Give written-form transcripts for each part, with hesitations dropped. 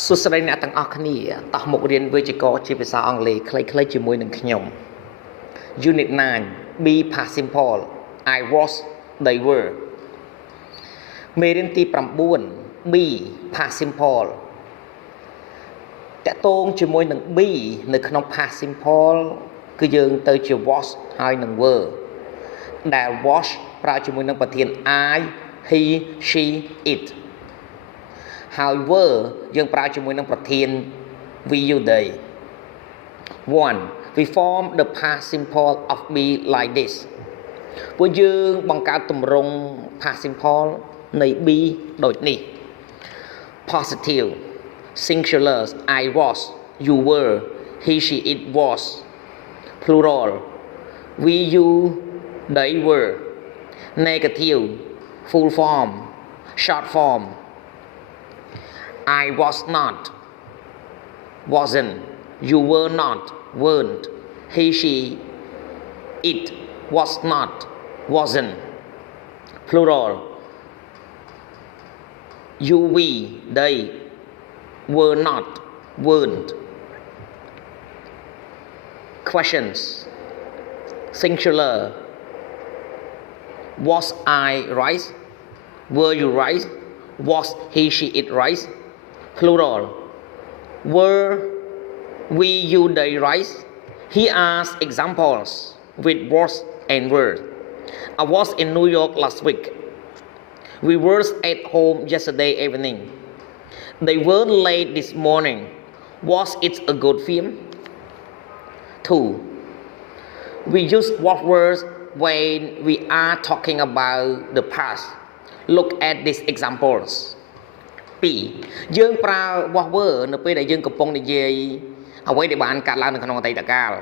สุดท้ายเนี่ยตั้งอักนี่ต่อหมกเรียนวิจิกรชีภาษาอังกฤษคล้ายๆจีมวยหนึ่งขยม Unit 9 Be past simple I was they were เมเรียนตีปรำบุญ Be past simple แต่ตรงจีมวยหนึ่ง Be ในขนม past simple คือยังเตยจี was ให้หนึ่ง were แต่ was ปลายจีมวยหนึ่งประเทียน I he she it However ยังปลายจมูกนังประเทศ we you they 1. We form the past simple of be like this พวกយើងបង្កើតទម្រង់ past simple នៃ be ដូចនេះ Positive Singular I was you were he she it was Plural we you they were Negative Full form Short form I was not, wasn't, you were not, weren't, he, she, it, was not, wasn't. Plural. You, we, they, were not, weren't. Questions. Singular. Was I right? Were you right? Was he, she, it right? Plural. Were we, you, they right? He asked examples with was and were. I was in New York last week. We were at home yesterday evening. They were late this morning. Was it a good film? 2. We use what words when we are talking about the past. Look at these examples. 2. យើងប្រើ what were នៅពេលដែលយើងកំពុងនិយាយអ្វីដែលបានកើតឡើងនៅក្នុងអតីតកាល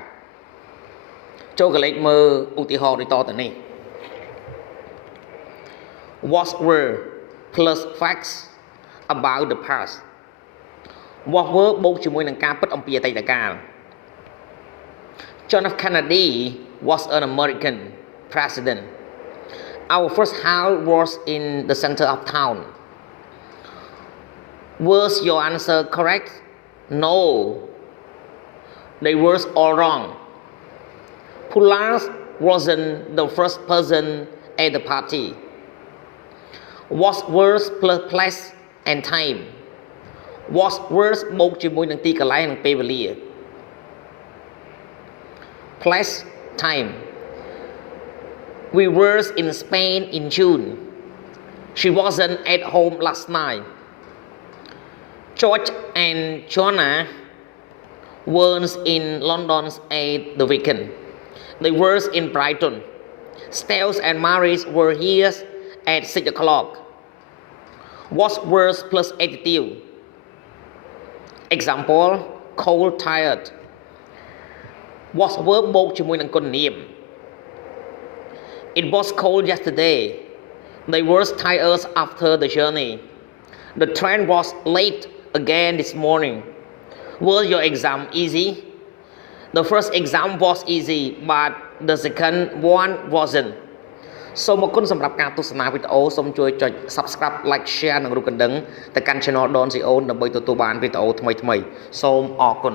ចូលកលេចមើលឧទាហរណ៍ដូចតទៅនេះ What were plus facts about the past What were បូកជាមួយនឹងការពិតអំពីអតីតកាល John F. Kennedy was an American president Our first house was in the center of town. Was your answer correct? No. They were all wrong. Pulas wasn't the first person at the party. Was words plus place and time. Was words បូកជាមួយនឹងទីកន្លែងនិងពេលវេលា Place time. We were in Spain in June. She wasn't at home last night. George and Joanna weren't in London at the weekend. They were in Brighton. Stella and Maris were here at 6 o'clock. What's words plus adjective? Example, cold, tired. What's verb បូកជាមួយនឹងគុណនាមIt was cold yesterday. They were tired after the journey. The train was late again this morning. Was your exam easy? The first exam was easy, but the second one wasn't. សូមអរគុណសម្រាប់ការទស្សនាវីដេអូសូមជួយចុច Subscribe Like Share និងរូបកណ្ដឹងទៅកាន់ Channel Don Sreyoun ដើម្បីទទួលបានវីដេអូថ្មីៗសូមអរគុណ